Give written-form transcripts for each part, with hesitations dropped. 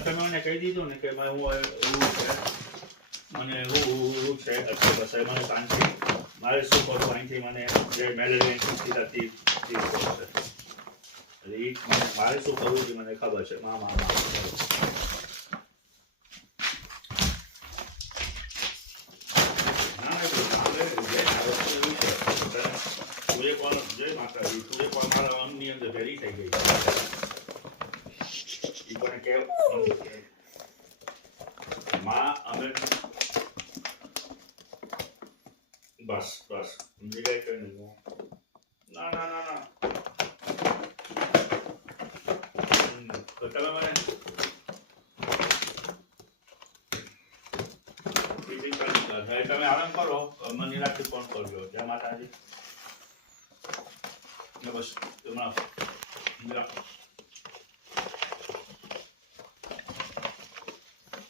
તમે મને કહી દીધું ને કે હું એવું છે મને એવું છે એટલે બસ મને શાંતિ મારે શું કરવું અહીંથી મને જે મેલેરિયા હતી મારે શું કરવું છે મને ખબર છે મામા મારા અંગની અંદર ભેરી થઈ ગઈ અમે બસ બસ સમજી ગઈ કે નહીં ના ના ના ના તો તમે મને તમે આરામ કરો મને નિરાશથી ફોન કરજો જય માતાજી બસ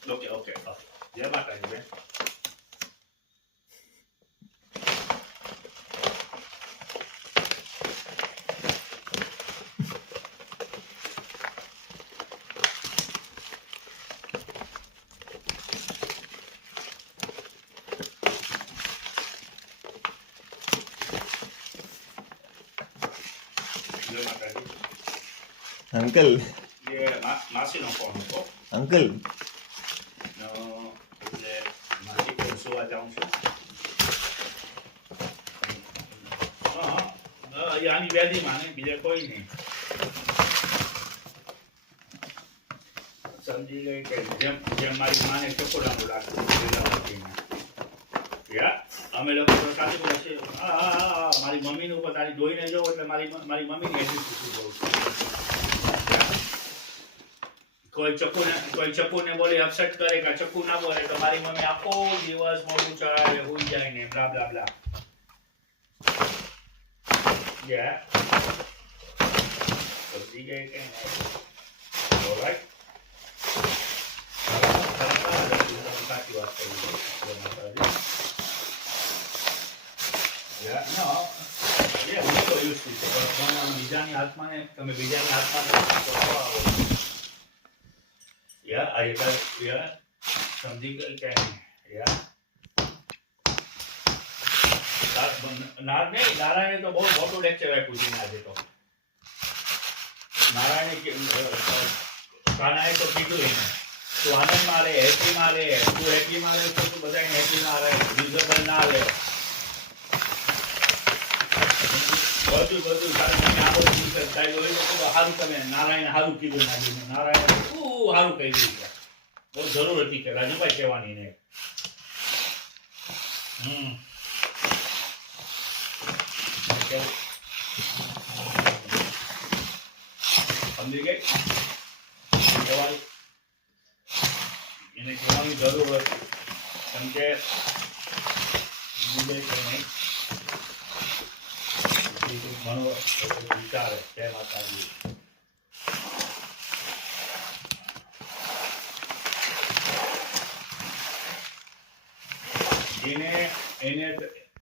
ઓકે ઓકે જય માતાજી બેન અંકલ ये मासी नो फोन को અંકલ એટલે માસી પણ સુવા જાઉં છું આની વ્યાધિમાં ને બીજા કોઈ નહીં સમજી ગઈ કે જેમ જેમ મારી માને ચોકોડાનું લાગતું અમે લોકો તો સાથે બોલે છે મારી મમ્મીનું ઉપર તારી જોઈને જવું એટલે મારી મમ્મીની એટીટ્યુડ જોઉં છું કોઈ ચક્કુને બોલી અપસેટ કરે કે ચક્કુ ના બોલે તો મારી મમ્મી આખો દિવસ મોઢું ચડાવે હોઈ જાય ને બ્લા બ્લા બ્લા સમજી ગઈ કે ઓલરાઈટ સાચી વાત કરી બીજાની હાથમાં ને તમે બીજાની હાથમાં સમજી ગઈ કે નારાયણે તો બહુ મોટું લેક્ચર આપ્યું છે આજે તો નારાયણે કાનાએ તો કીધું એને તું આનંદમાં રહે હેપીમાં રહે તું હેપીમાં રહે તો તું બધાને હેપીમાં રહે રિઝર્વલ ના રહે બધું સારું તમે નારાયણ સારું કીધું નારાયણ સારું કહી દીધું બહુ જરૂર હતી કે રાજુભાઈ કહેવાની ને સમજી ગઈ એને કહેવાની જરૂર હતી કેમ કે ઘણો વિચારે જય માતાજી એને